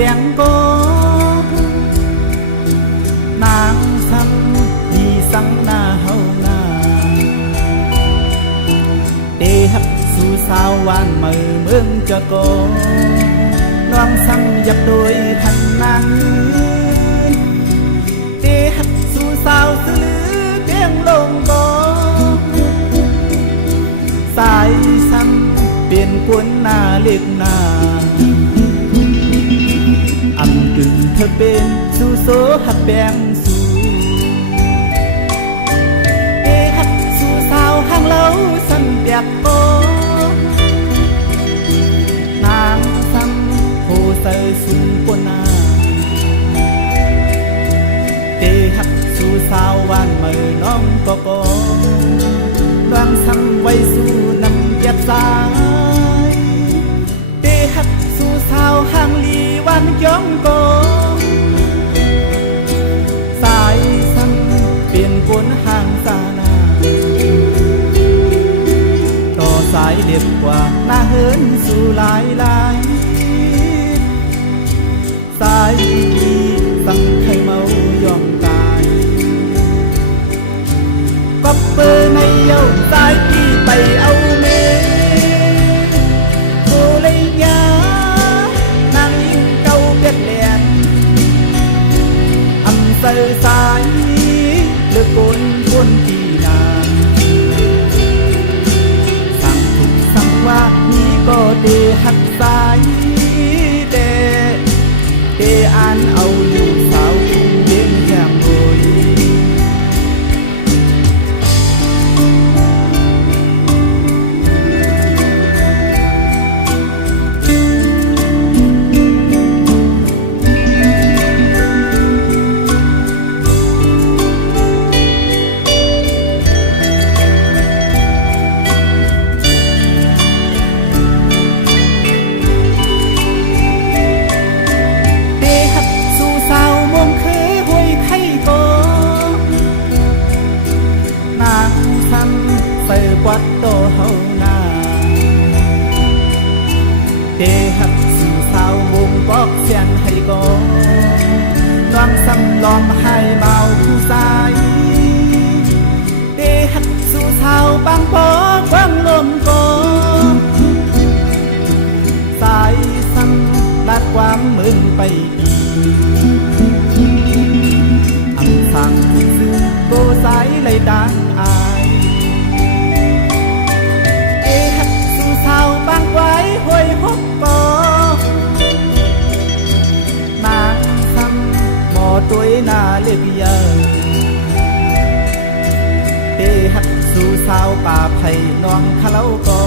đen có nàng xăm đi sang na hậu na để hấp su sao hoàn mờ mương cho cô loang xăm dập đôi hành nàng để hấp su sao xử lứ tiếng lông có sai xăm biển cuốn na liệt na âm cứng thơ bên su số hạt bèn su để hạt su sao hàng lâu sân đẹp cô nàng xăm hồ sơ xung quân na để hạt su sao van mờ non có cô loang xăm vây su nằm dẹp dài để hạt su sao hàng ly van chống cô sai xăm biển cuốn hàng xa na to sai điệp qua na hơn su lại lại sai đi sang thay màu dòng tài cặp bơ này dâu sai đi bày âu mê cô lấy nhá nàng in câu biết đèn âm sơ sai lừa cuốn cuốn kỳ nàng sang thục sang qua ní có để hắt sai để an âu dù sao cũng đến giảm rồi quát tô hậu na để hạt su sao mông bóc sen hay có loang xăm lòm hai màu khu sai để hạt su sao băng bó quang lôm có sai xăm lát quang mừng bay đi âm sang sư cô sai lấy đáng ai sao băng quái hồi hốc có nàng xăm mò tuổi na lê giờ để hắt su sao bà thầy non khá lâu có